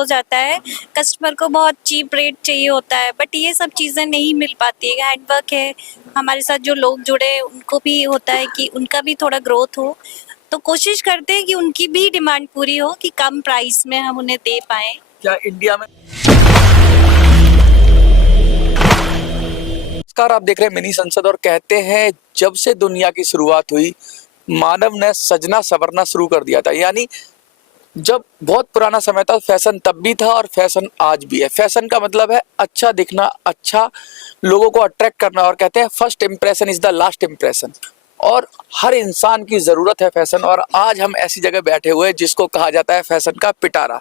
हो जाता है, कस्टमर को बहुत चीप रेट चाहिए होता है, बट ये सब चीज़ें नहीं मिल पाती है। हैंडवर्क है, हमारे साथ जो लोग जुड़े हैं उनको भी होता है कि उनका भी थोड़ा ग्रोथ हो, तो कोशिश करते हैं कि उनकी भी डिमांड पूरी हो कि कम प्राइस में हम उन्हें दे पाएँ। क्या इंडिया में नमस्कार, आप देख रहे हैं मिनी संसद और कहते हैं जब से दुनिया की शुरुआत हुई मानव ने सजना संवरना शुरू कर दिया था। यानी जब बहुत पुराना समय था फैशन तब भी था और फैशन आज भी है। फैशन का मतलब है अच्छा दिखना, अच्छा लोगों को अट्रैक्ट करना, और कहते हैं first impression is the last impression. और हर इंसान की ज़रूरत है फैशन। और आज हम ऐसी जगह बैठे हुए हैं जिसको कहा जाता है फैशन का पिटारा।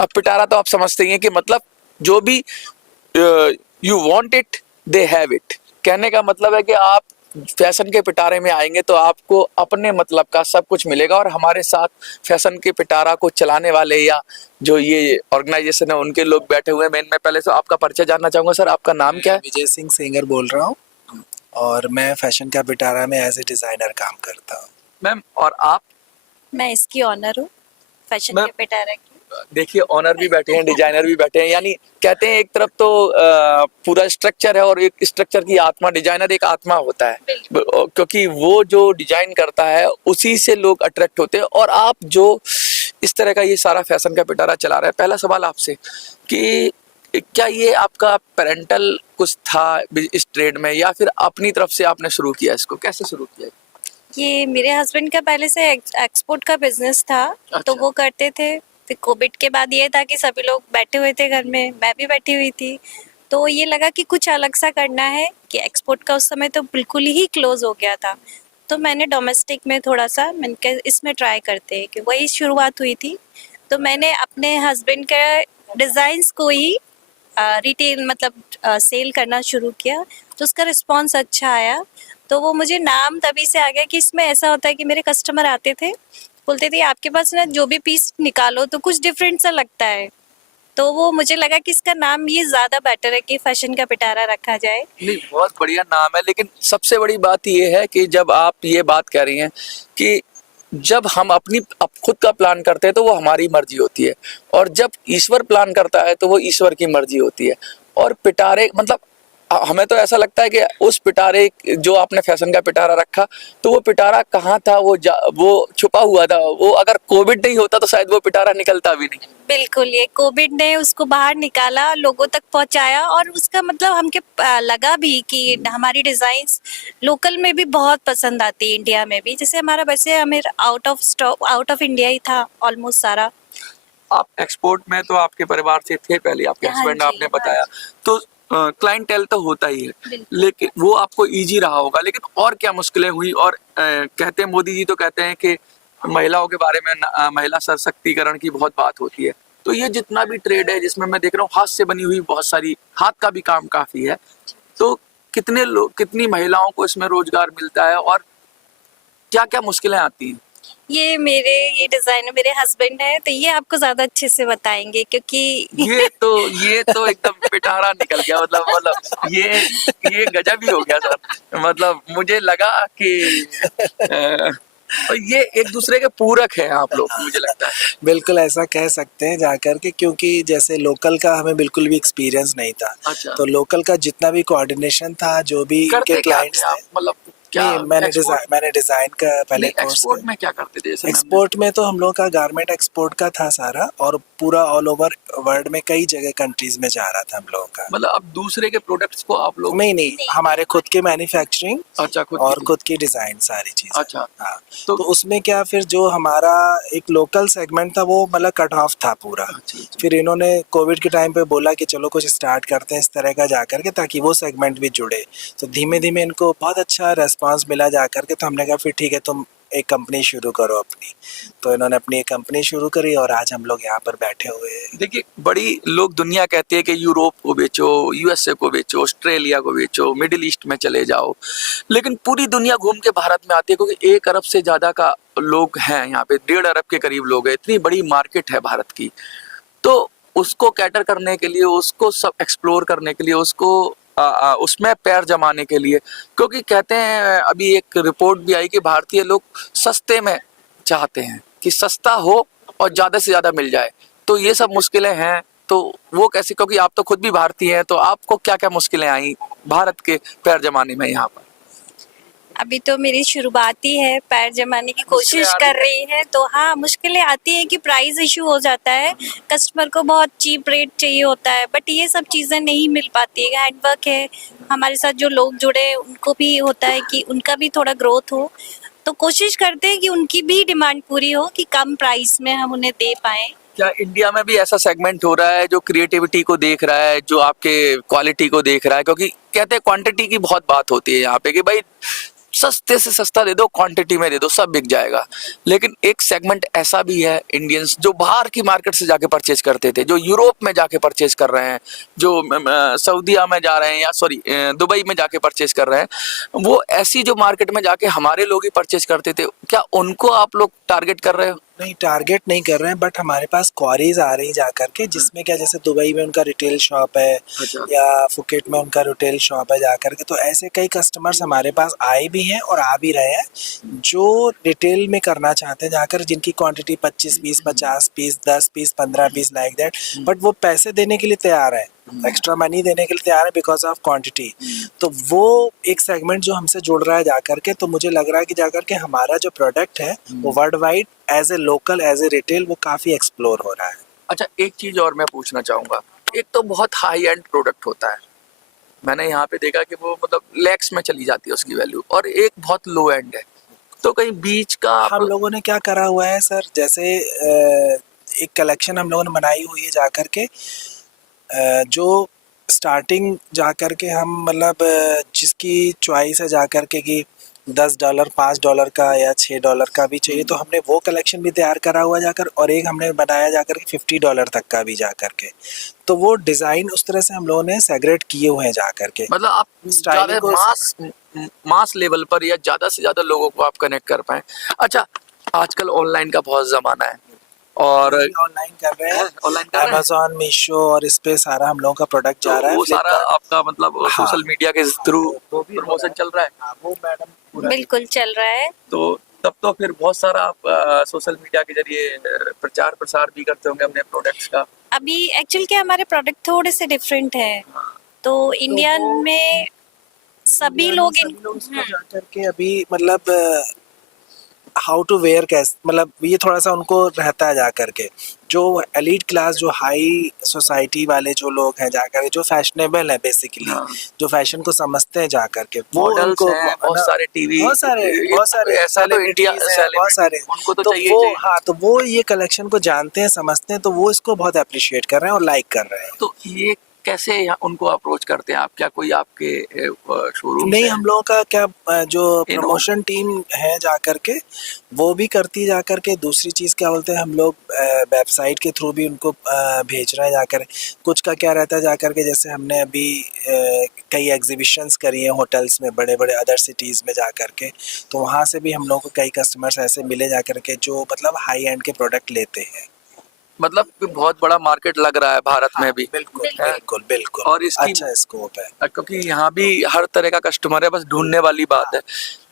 अब पिटारा तो आप समझते ही हैं कि मतलब जो भी you want it they have it. कहने का मतलब है कि आप फैशन के पिटारे में आएंगे तो आपको अपने मतलब का सब कुछ मिलेगा। और हमारे साथ फैशन के पिटारा को चलाने वाले या जो ये ऑर्गेनाइजेशन है उनके लोग बैठे हुए हैं। मैं पहले से आपका परिचय जानना चाहूंगा। सर, आपका नाम क्या है? विजय सिंह सिंगर बोल रहा हूँ और मैं फैशन का पिटारा में एज ए डिज़ाइनर काम करता हूँ। मैम, और आप? मैं इसकी ऑनर हूँ, फैशन मैं के पिटारा की। देखिए, ऑनर भी बैठे हैं, डिजाइनर भी बैठे हैं। यानी कहते हैं एक तरफ तो पूरा स्ट्रक्चर है और एक स्ट्रक्चर की आत्मा, डिजाइनर एक आत्मा होता है, क्योंकि वो जो डिजाइन करता है उसी से लोग अट्रैक्ट होते हैं। और आप जो इस तरह का ये सारा फैशन का पिटारा चला रहे हैं, पहला सवाल आपसे कि क्या ये आपका पेरेंटल कुछ था इस ट्रेड में, या फिर अपनी तरफ से आपने शुरू किया? इसको कैसे शुरू किया? ये मेरे हस्बैंड का पहले से एक्सपोर्ट का बिजनेस था। अच्छा। तो वो करते थे। फिर कोविड के बाद ये था कि सभी लोग बैठे हुए थे घर में, मैं भी बैठी हुई थी, तो ये लगा कि कुछ अलग सा करना है कि एक्सपोर्ट का उस समय तो बिल्कुल ही क्लोज हो गया था। तो मैंने डोमेस्टिक में थोड़ा सा मैंने कहा इसमें ट्राई करते हैं, कि वही शुरुआत हुई थी। तो मैंने अपने हस्बैंड के डिज़ाइंस को ही रिटेल मतलब सेल करना शुरू किया, तो उसका रिस्पांस अच्छा आया। तो वो मुझे नाम तभी से आ गया कि इसमें ऐसा होता है कि मेरे कस्टमर आते थे, बोलते थे आपके पास ना जो भी पीस निकालो तो कुछ डिफरेंट सा लगता है। तो वो मुझे लगा कि इसका नाम ये ज़्यादा बेटर है कि फैशन का पिटारा रखा जाए। नहीं, बहुत बढ़िया नाम है। लेकिन सबसे बड़ी बात ये है कि जब आप ये बात कह रही हैं कि जब हम अपनी खुद का प्लान करते हैं तो वो हमारी मर्जी होती है, और जब ईश्वर प्लान करता है तो वो ईश्वर की मर्जी होती है। और पिटारे मतलब हमें तो ऐसा लगता है कि उस पिटारे जो आपने फैशन का पिटारा रखा, तो वो पिटारा कहाँ था? वो छुपा हुआ था। वो अगर कोविड नहीं होता तो शायद वो पिटारा निकलता भी नहीं। बिल्कुल, ये कोविड ने उसको बाहर निकाला, लोगों तक पहुंचाया, और उसका मतलब हमके लगा भी कि हमारी डिज़ाइंस लोकल में भी बहुत पसंद आती है, इंडिया में भी। जैसे हमारा वैसे हमें out of stock, out of India ही था ऑलमोस्ट सारा। आप एक्सपोर्ट में तो आपके परिवार से थे पहले, आपके हाँ हस्बैंड, जी, आपने हाँ बताया, तो क्लाइंटेल तो होता ही है, बिल्कुल। लेकिन वो आपको इजी रहा होगा। लेकिन और क्या मुश्किलें हुई? और कहते हैं, मोदी जी तो कहते हैं कि महिलाओं के बारे में महिला सशक्तिकरण की बहुत बात होती है। तो ये जितना भी ट्रेड है जिसमें मैं देख रहा हूँ हाथ से बनी हुई बहुत सारी, हाथ का भी काम काफी है, तो कितने लोग, कितनी महिलाओं को इसमें रोजगार मिलता है और क्या क्या मुश्किलें आती हैं? ये डिजाइनर मेरे हस्बैंड है, तो ये आपको ज्यादा अच्छे से बताएंगे, क्योंकि ये तो एकदम पिटारा निकल गया। मतलब ये गजब ही हो गया सर। मतलब मुझे लगा कि और ये एक दूसरे के पूरक हैं आप लोग, मुझे लगता है। बिल्कुल ऐसा कह सकते हैं जाकर के, क्योंकि जैसे लोकल का हमें बिल्कुल भी एक्सपीरियंस नहीं था। अच्छा। तो लोकल का जितना भी कोऑर्डिनेशन था, जो भी करते के क्या क्लाइंट्स थे थे, आप? मतलब क्या नहीं एक्सपोर्ट? मैंने डिज़ाइन का पहले नहीं, कोर्स एक्सपोर्ट किया। में क्या करते थे? जैसे मैंने एक्सपोर्ट में तो हम लोग का गारमेंट एक्सपोर्ट का था सारा, और पूरा ऑल ओवर वर्ल्ड में कई जगह कंट्रीज में जा रहा था हम लोगों का। मतलब अब दूसरे के प्रोडक्ट्स को आप लोग? नहीं, हमारे खुद के मैन्युफैक्चरिंग अच्छा, खुद और की? खुद की डिज़ाइन सारी चीज़ें। अच्छा। हाँ, तो तो उसमें क्या फिर जो हमारा एक लोकल सेगमेंट था वो मतलब कट ऑफ था पूरा। अच्छा। फिर इन्होंने कोविड के टाइम पे बोला कि चलो कुछ स्टार्ट करते हैं इस तरह का जाकर के, ताकि वो सेगमेंट भी जुड़े। तो धीमे धीमे इनको बहुत अच्छा रेस्पॉन्स मिला जाकर के, तो हमने कहा फिर ठीक है, तुम एक कंपनी शुरू करो अपनी। तो इन्होंने अपनी एक कंपनी शुरू करी और आज हम लोग यहाँ पर बैठे हुए हैं। देखिए, बड़ी लोग दुनिया कहती है कि यूरोप को बेचो, यूएसए को बेचो, ऑस्ट्रेलिया को बेचो, मिडिल ईस्ट में चले जाओ, लेकिन पूरी दुनिया घूम के भारत में आती है, क्योंकि 1 अरब से ज़्यादा का लोग हैं यहाँ पे, 1.5 अरब के करीब लोग हैं। इतनी बड़ी मार्केट है भारत की। तो उसको कैटर करने के लिए, उसको सब एक्सप्लोर करने के लिए, उसको उसमें पैर जमाने के लिए, क्योंकि कहते हैं, अभी एक रिपोर्ट भी आई कि भारतीय लोग सस्ते में चाहते हैं कि सस्ता हो और ज़्यादा से ज़्यादा मिल जाए। तो ये सब मुश्किलें हैं, तो वो कैसे, क्योंकि आप तो खुद भी भारतीय हैं, तो आपको क्या क्या मुश्किलें आई भारत के पैर जमाने में यहाँ पर? अभी तो मेरी शुरुआत ही है, पैर जमाने की मुश्किलें कोशिश आ कर रही है, तो हाँ मुश्किलें आती है कि प्राइस इशू हो जाता है, कस्टमर को बहुत चीप रेट चाहिए होता है, बट ये सब चीज़ें नहीं मिल पाती है। हैंडवर्क है, हमारे साथ जो लोग जुड़े हैं उनको भी होता है कि उनका भी थोड़ा ग्रोथ हो, तो कोशिश करते हैं कि उनकी भी डिमांड पूरी हो कि कम प्राइस में हम उन्हें दे पाएँ। क्या इंडिया में भी ऐसा सेगमेंट हो रहा है जो क्रिएटिविटी को देख रहा है, जो आपके क्वालिटी को देख रहा है? क्योंकि कहते हैं क्वांटिटी की बहुत बात होती है यहाँ पे कि भाई सस्ते से सस्ता दे दो, क्वांटिटी में दे दो, सब बिक जाएगा। लेकिन एक सेगमेंट ऐसा भी है इंडियंस जो बाहर की मार्केट से जाके परचेज करते थे, जो यूरोप में जाके परचेज कर रहे हैं, जो सऊदीया में जा रहे हैं, या सॉरी दुबई में जाके परचेज कर रहे हैं, वो ऐसी जो मार्केट में जाके हमारे लोग ही परचेज करते थे, क्या उनको आप लोग टारगेट कर रहे हो? नहीं, टारगेट नहीं कर रहे हैं, बट हमारे पास क्वारीज आ रही जा करके, जिसमें क्या, जैसे दुबई में उनका रिटेल शॉप है अच्छा। या फुकेट में उनका रिटेल शॉप है जा करके, तो ऐसे कई कस्टमर्स हमारे पास आए भी हैं और आ भी रहे हैं जो रिटेल में करना चाहते हैं जाकर, जिनकी quantity 25 piece, 50 piece, 10 piece, 15 piece, like that, but वो पैसे देने के लिए तैयार है, एक्स्ट्रा मनी देने के लिए तैयार है बिकॉज ऑफ क्वांटिटी। तो वो एक सेगमेंट जो हमसे जुड़ रहा है जाकर के, तो मुझे लग रहा है कि जाकर के हमारा जो प्रोडक्ट है वो world wide as a local, as a retail, वो काफ़ी एक्सप्लोर हो रहा है। अच्छा, एक चीज और मैं पूछना चाहूंगा, एक तो बहुत हाई एंड प्रोडक्ट होता है, मैंने यहाँ पे देखा कि वो मतलब लैक्स में चली जाती है उसकी वैल्यू, और एक बहुत लो एंड है, तो कहीं बीच का हम लोगों ने क्या करा हुआ है सर, जैसे एक कलेक्शन हम लोगों ने बनाई हुई है जाकर के, जो स्टार्टिंग जाकर के हम मतलब जिसकी चॉइस है जाकर के कि $10, $5 का या $6 का भी चाहिए, तो हमने वो कलेक्शन भी तैयार करा हुआ जाकर, और एक हमने बनाया जाकर के $50 तक का भी जाकर के, तो वो डिज़ाइन उस तरह से हम लोगों ने सेग्रेट किए हुए हैं जाकर के। मतलब आप स्टाइलिंग ज्यादा को मास लेवल पर या ज्यादा से ज्यादा लोगों को आप कनेक्ट कर पाए। अच्छा, आजकल ऑनलाइन का बहुत जमाना है, और ऑनलाइन कर रहे हैं, ऑनलाइन कर रहे हैं, अमेजोन, मीशो, और इस पे सारा हम लोगों का प्रोडक्ट जा रहा है। वो सारा Flipkart, आपका मतलब हाँ, सोशल मीडिया के थ्रू वो भी प्रमोशन चल रहा है, हाँ, वो मैडम पूरा बिल्कुल चल रहा है। तो तब तो फिर बहुत सारा आप सोशल मीडिया के जरिए प्रचार प्रसार भी करते होंगे अपने प्रोडक्ट्स का। अभी एक्चुअल क्या हमारे प्रोडक्ट थोड़े से डिफरेंट है, तो इंडियन में सभी लोग इसको जाकर के अभी मतलब हाउ टू वेयर, कैसे, मतलब ये थोड़ा सा उनको रहता है जाकर के, जो एलीट क्लास, जो हाई सोसाइटी वाले जो लोग हैं जाकर, जो फैशनेबल है बेसिकली, हाँ। जो फैशन को समझते हैं जाकर के, वो मॉडल्स उनको हैं, बहुत सारे टीवी, बहुत सारे ऐसा तो इंडिया celebrities हैं, बहुत सारे, उनको तो तो चाहिए वो चाहिए। हाँ, तो वो ये कलेक्शन को जानते हैं, समझते हैं, तो वो इसको बहुत अप्रिशिएट कर रहे हैं और लाइक कर रहे हैं। तो ये कैसे उनको अप्रोच करते हैं आप? क्या कोई आपके शोरूम नहीं, हम लोगों का क्या जो इन प्रमोशन टीम है जाकर के, वो भी करती जाकर के। दूसरी चीज़ क्या बोलते हैं, हम लोग वेबसाइट के थ्रू भी उनको भेज रहे हैं जाकर। कुछ का क्या रहता है जाकर के, जैसे हमने अभी कई एग्जीबिशंस करी हैं होटल्स में, बड़े बड़े अदर सिटीज़ में जाकर के, तो वहाँ से भी हम लोगों को कई कस्टमर्स ऐसे मिले जाकर के जो मतलब हाई एंड के प्रोडक्ट लेते हैं। मतलब बहुत बड़ा मार्केट लग रहा है भारत में भी। बिल्कुल है? बिल्कुल बिल्कुल, और इसकी अच्छा स्कोप है। क्योंकि यहाँ भी हर तरह का कस्टमर है, बस ढूंढने वाली बात है।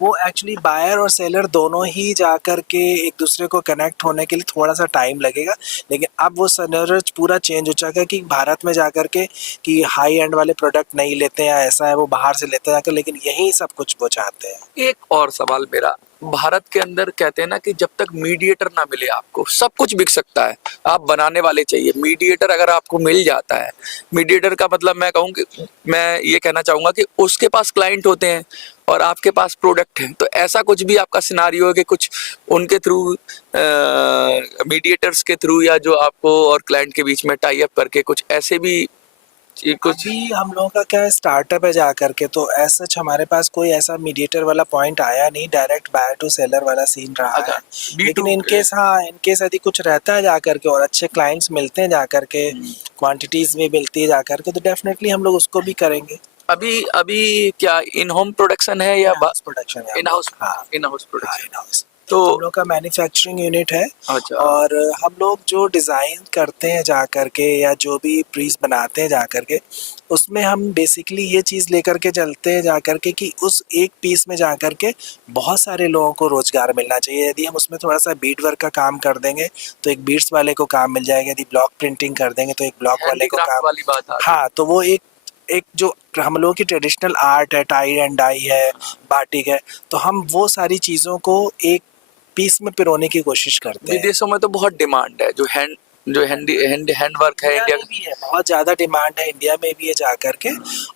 वो एक्चुअली बायर और सेलर दोनों ही जाकर के एक दूसरे को कनेक्ट होने के लिए थोड़ा सा टाइम लगेगा, लेकिन अब वो सिनेरियो पूरा चेंज हो चुका है कि भारत में जाकर के कि हाई एंड वाले प्रोडक्ट नहीं लेते हैं, ऐसा है, वो बाहर से लेते हैं जाकर, लेकिन यही सब कुछ वो चाहते हैं। एक और सवाल मेरा, भारत के अंदर कहते हैं ना कि जब तक मीडिएटर ना मिले आपको सब कुछ बिक सकता है, आप बनाने वाले चाहिए। मीडिएटर अगर आपको मिल जाता है, मीडिएटर का मतलब मैं कहूँ कि मैं ये कहना चाहूँगा कि उसके पास क्लाइंट होते हैं और आपके पास प्रोडक्ट है, तो ऐसा कुछ भी आपका सिनारियो है कि कुछ उनके थ्रू मीडिएटर्स के थ्रू या जो आपको और क्लाइंट के बीच में टाई अप करके कुछ ऐसे भी कुछ? अभी हम लोगों का क्या स्टार्टअप है जाकर के, तो ऐसा हमारे पास कोई ऐसा मीडिएटर वाला पॉइंट आया नहीं, डायरेक्ट बायर टू सेलर वाला सीन रहा अच्छा, है। B2 लेकिन इनकेस, हाँ, इनकेस यदि कुछ रहता है जाकर के और अच्छे क्लाइंट्स मिलते हैं जाकर के, क्वांटिटीज भी मिलती है जाकर के, तो डेफिनेटली हम लोग उसको भी करेंगे। अभी अभी क्या इन होम प्रोडक्शन है या प्रोडक्शन है, इन हाउस? हाँ, in house production. In house. तो हम लोग का मैन्युफैक्चरिंग यूनिट है। अच्छा। और हम लोग जो डिज़ाइन करते हैं जा कर के या जो भी पीस बनाते हैं जा कर के, उसमें हम बेसिकली ये चीज़ लेकर के चलते हैं जा कर के कि उस एक पीस में जा कर के बहुत सारे लोगों को रोज़गार मिलना चाहिए। यदि हम उसमें थोड़ा सा बीड वर्क का काम कर देंगे तो एक बीड्स वाले को काम मिल जाएगा, यदि ब्लॉक प्रिंटिंग कर देंगे तो एक ब्लॉक वाले को हैंडीक्राफ्ट काम। वाली बात आ गई। हाँ, तो वो एक एक जो हम लोगों की ट्रेडिशनल आर्ट है, टाई एंड डाई है, बाटिक है, तो हम वो सारी चीज़ों को एक पीस में पिरोने की कोशिश करते हैं। विदेशों में तो बहुत डिमांड है, जो हैंड वर्क है इंडिया में भी है, बहुत ज़्यादा डिमांड है, इंडिया में भी है जा कर के।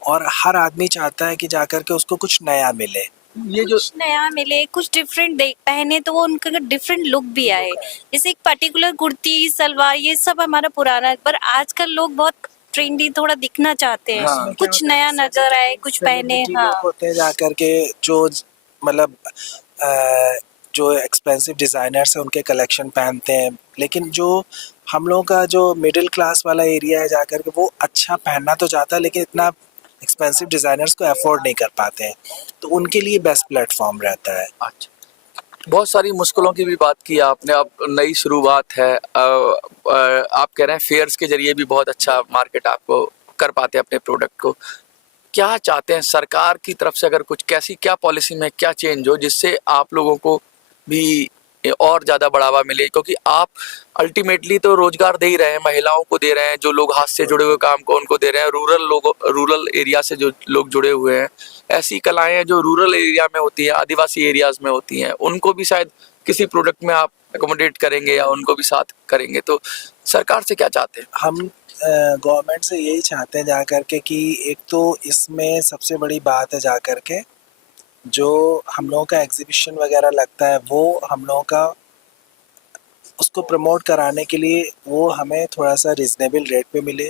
और हर आदमी चाहता है कि जा कर के उसको कुछ नया मिले। ये जो कुछ नया मिले, कुछ डिफरेंट देख पहने तो वो उनका डिफरेंट लुक भी आए। जैसे एक पर्टिकुलर कुर्ती सलवार ये सब हमारा पुराना है, पर आजकल लोग बहुत ट्रेंडी थोड़ा दिखना चाहते हैं। हाँ। कुछ नया नजर आए, कुछ पहने। सेलिब्रिटी हाँ, लोग होते हैं जा कर के जो मतलब जो एक्सपेंसिव डिज़ाइनर्स हैं उनके कलेक्शन पहनते हैं, लेकिन जो हम लोगों का जो मिडिल क्लास वाला एरिया है जा कर के वो अच्छा पहनना तो चाहता है, लेकिन इतना एक्सपेंसिव डिज़ाइनर्स को अफोर्ड नहीं कर पाते हैं, तो उनके लिए बेस्ट प्लेटफॉर्म रहता है। अच्छा, बहुत सारी मुश्किलों की भी बात की आपने। अब नई शुरुआत है, आप कह रहे हैं फेयर्स के जरिए भी बहुत अच्छा मार्केट आपको कर पाते हैं अपने प्रोडक्ट को। क्या चाहते हैं सरकार की तरफ से, अगर कुछ कैसी क्या पॉलिसी में क्या चेंज हो जिससे आप लोगों को भी और ज़्यादा बढ़ावा मिले? क्योंकि आप अल्टीमेटली तो रोजगार दे ही रहे हैं, महिलाओं को दे रहे हैं, जो लोग हाथ से जुड़े हुए काम को उनको दे रहे हैं, रूरल एरिया से जो लोग जुड़े हुए हैं, ऐसी कलाएं हैं जो रूरल एरिया में होती हैं, आदिवासी एरियाज में होती हैं, उनको भी शायद किसी प्रोडक्ट में आप एकोमोडेट करेंगे या उनको भी साथ करेंगे। तो सरकार से क्या चाहते हैं? हम गवर्नमेंट से यही चाहते हैं जा कर के कि एक तो इसमें सबसे बड़ी बात है जा कर के जो हम लोगों का एग्जीबिशन वगैरह लगता है वो हम लोगों का उसको प्रमोट कराने के लिए वो हमें थोड़ा सा रिजनेबल रेट पे मिले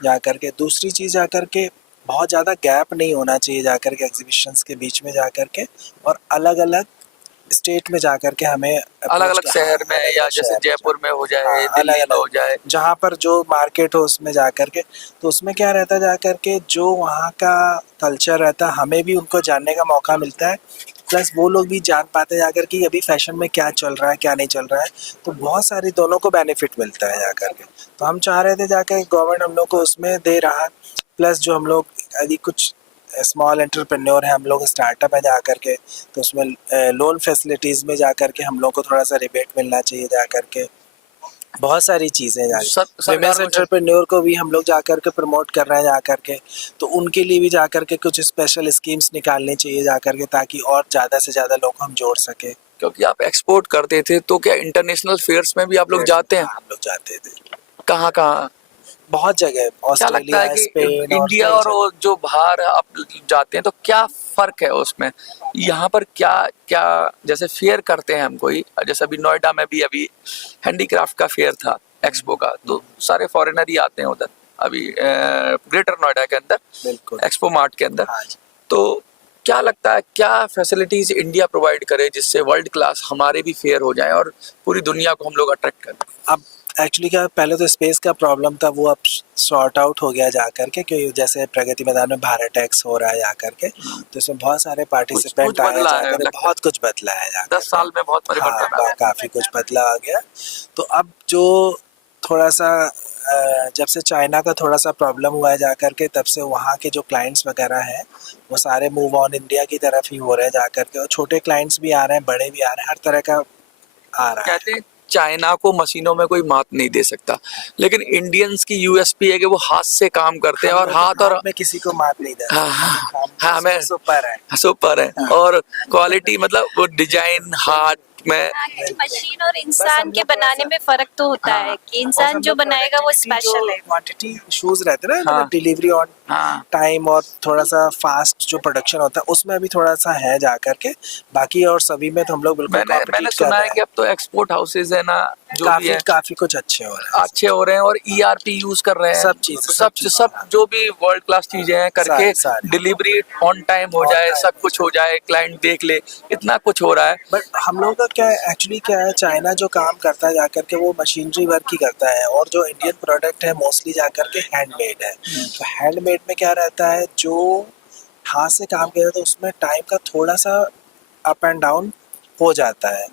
जा कर के। दूसरी चीज़ जा कर के बहुत ज़्यादा गैप नहीं होना चाहिए जा कर के एग्जीबिशंस के बीच में जा कर के, और अलग अलग स्टेट में जा कर के हमें अलग अलग शहर में या जैसे शहर में जयपुर में हो जाए, हाँ, दिल्ली अलग में हो अलग जाए, जहाँ पर जो मार्केट हो उसमें जा कर के, तो उसमें क्या रहता है जा कर के जो वहाँ का कल्चर रहता है हमें भी उनको जानने का मौका मिलता है, प्लस वो लोग भी जान पाते हैं जाकर कि अभी फैशन में क्या चल रहा है क्या नहीं चल रहा है, तो बहुत सारी दोनों को बेनिफिट मिलता है जाकर के। तो हम चाह रहे थे जाकर गवर्नमेंट हम लोग को उसमें दे रहा है, प्लस जो हम लोग यदि कुछ स्मॉल एंटरप्रेन्योर है, हम लोग स्टार्टअप है जा कर के, तो उसमें लोन फैसिलिटीज़ में जा कर के हम लोग को थोड़ा सा रिबेट मिलना चाहिए जा कर के। बहुत सारी चीज़ें जा सरकार विमेंस को एंटरप्रेन्योर को भी हम लोग जा कर के प्रमोट कर रहे हैं जा कर के, तो उनके लिए भी जा कर के कुछ स्पेशल स्कीम्स निकालनी चाहिए जा कर के ताकि और ज़्यादा से ज़्यादा लोग हम जोड़ सके। क्योंकि आप एक्सपोर्ट करते थे तो क्या इंटरनेशनल फेयर्स में भी आप लोग जाते हैं? हाँ, हम लोग जाते थे कहाँ कहाँ? बहुत जगह, क्या लगता है ऑस्ट्रेलिया, कि स्पेन इंडिया और वो जो बाहर आप जाते हैं तो क्या फर्क है उसमें? यहाँ पर क्या क्या जैसे फेयर करते हैं हम कोई, जैसे अभी नोएडा में भी अभी हैंडीक्राफ्ट का फेयर था एक्सपो का, तो सारे फॉरेनर ही आते हैं उधर अभी ग्रेटर नोएडा के अंदर बिल्कुल। एक्सपो मार्ट के अंदर। हाँ जी। तो क्या लगता है क्या फैसिलिटीज इंडिया प्रोवाइड करे जिससे वर्ल्ड क्लास हमारे भी फेयर हो जाए और पूरी दुनिया को हम लोग अट्रैक्ट करें? अब एक्चुअली क्या पहले तो स्पेस का प्रॉब्लम था, वो अब सॉर्ट आउट हो गया जा कर के, क्योंकि जैसे प्रगति मैदान में भारत एक्स हो रहा है जा कर के, तो इसमें बहुत सारे पार्टिसिपेंट कुछ आए बदला जा है, कर, लगता है। बहुत कुछ बदला है जा 10 साल में बहुत परिवर्तन आ हाँ, गया। काफ़ी कुछ बदला आ गया। तो अब जो थोड़ा सा जब से चाइना का थोड़ा सा प्रॉब्लम हुआ है जा कर के, तब से वहाँ के जो क्लाइंट्स वगैरह हैं वो सारे मूव ऑन इंडिया की तरफ ही हो रहे हैं जा कर के, और छोटे क्लाइंट्स भी आ रहे हैं, बड़े भी आ रहे हैं, हर तरह का आ रहा है। कहते हैं चाइना को मशीनों में कोई मात नहीं दे सकता, लेकिन इंडियंस की यूएसपी है कि वो हाथ से काम करते हैं और हाथ और में किसी को मात नहीं दे हाँ हाँ हमें सुपर है। सुपर है, और क्वालिटी मतलब वो डिजाइन हाथ में मशीन और इंसान के बनाने में फर्क तो होता है कि इंसान जो बनाएगा वो स्पेशल है। क्वांटिटी इश्यूज रहते हैं ना, हाँ। मतलब डिलीवरी ऑन हाँ टाइम और थोड़ा सा फास्ट जो प्रोडक्शन होता है उसमें अभी थोड़ा सा है जा करके, बाकी और सभी में तो हम लोग बिल्कुल मैंने कॉम्पिटिट कर सुना है रहे कि अब तो एक्सपोर्ट हाउसेज है ना जो भी है काफी कुछ अच्छे हो रहे हैं। अच्छे हो रहे हैं और ईआरपी यूज कर रहे हैं, सब चीज़, सब जो भी वर्ल्ड क्लास चीजें हैं करके सारी। डिलीवरी ऑन टाइम हो On जाए, time सब कुछ हो जाए, क्लाइंट देख ले, इतना कुछ हो रहा है। बट हम लोग का क्या है एक्चुअली, क्या है चाइना जो काम करता है जाकर के वो मशीनरी वर्क ही करता है, और जो इंडियन प्रोडक्ट है मोस्टली जाकर के हैंडमेड है। तो हैंडमेड में क्या रहता है, जो हाथ से काम किया जाता है उसमें टाइम का थोड़ा सा अप एंड डाउन हो जाता है,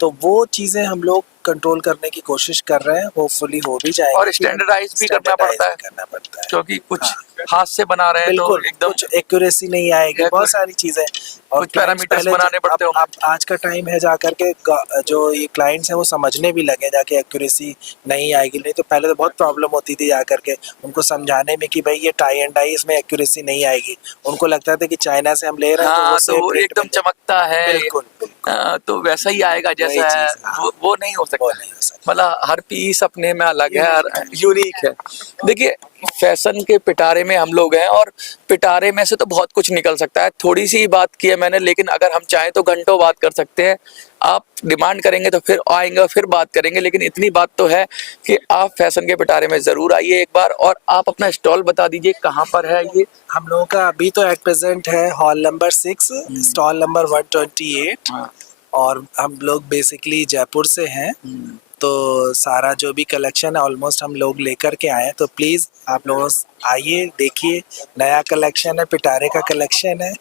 तो वो चीज़ें हम लोग कंट्रोल करने की कोशिश कर रहे हैं, होपफुली हो भी जाएगी। और स्टैंडर्डाइज भी करना पड़ता है, क्योंकि कुछ हाँ, हाथ से बना रहे हैं तो बिल्कुल एकदम कुछ एक्यूरेसी नहीं आएगी, बहुत सारी चीजें। और कुछ clients पैरामीटर्स पहले बनाने पड़ते अब आज का टाइम है जा करके जो ये क्लाइंट्स हैं वो समझने भी लगे जाके एक्यूरेसी नहीं आएगी। नहीं तो पहले तो बहुत प्रॉब्लम होती थी जा करके उनको समझाने में कि भाई ये टाई एंड डाई इसमें एक्यूरेसी नहीं आएगी। उनको लगता था कि चाइना से हम ले रहे हैं तो हाँ, वो तो सेम वो रेट एकदम में ले। चमकता है, बिल्कुल बिल्कुल तो वैसा ही आएगा वही जैसा है, चीज़, हाँ। वो नहीं हो वो सकता। नहीं हो सकता। मतलब हर पीस अपने में अलग है, हर यूनिक है। देखिए, फैशन के पिटारे में हम लोग हैं और पिटारे में से तो बहुत कुछ निकल सकता है। थोड़ी सी ही बात की है मैंने, लेकिन अगर हम चाहें तो घंटों बात कर सकते हैं। आप डिमांड करेंगे तो फिर आएंगे और फिर बात करेंगे, लेकिन इतनी बात तो है कि आप फैशन के पिटारे में ज़रूर आइए एक बार। और आप अपना स्टॉल बता दीजिए कहाँ पर है ये। हम लोगों का अभी तो एट प्रेजेंट है हॉल नंबर 6, स्टॉल नंबर 128। और हम लोग बेसिकली जयपुर से हैं, तो सारा जो भी कलेक्शन है ऑलमोस्ट हम लोग लेकर के आए हैं। तो प्लीज़ आप लोग आइए, देखिए, नया कलेक्शन है, पिटारे का कलेक्शन है।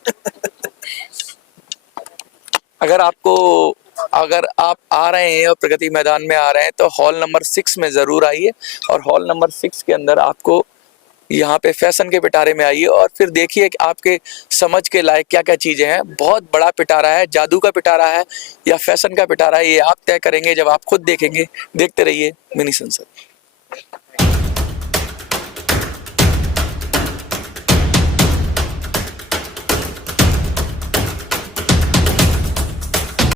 अगर आप आ रहे हैं और प्रगति मैदान में आ रहे हैं तो हॉल नंबर 6 में ज़रूर आइए। और हॉल नंबर 6 के अंदर आपको यहाँ पे फैशन के पिटारे में आइए और फिर देखिए कि आपके समझ के लायक क्या क्या चीज़ें हैं। बहुत बड़ा पिटारा है, जादू का पिटारा है या फैशन का पिटारा है, ये आप तय करेंगे जब आप खुद देखेंगे। देखते रहिए मिनी संसद।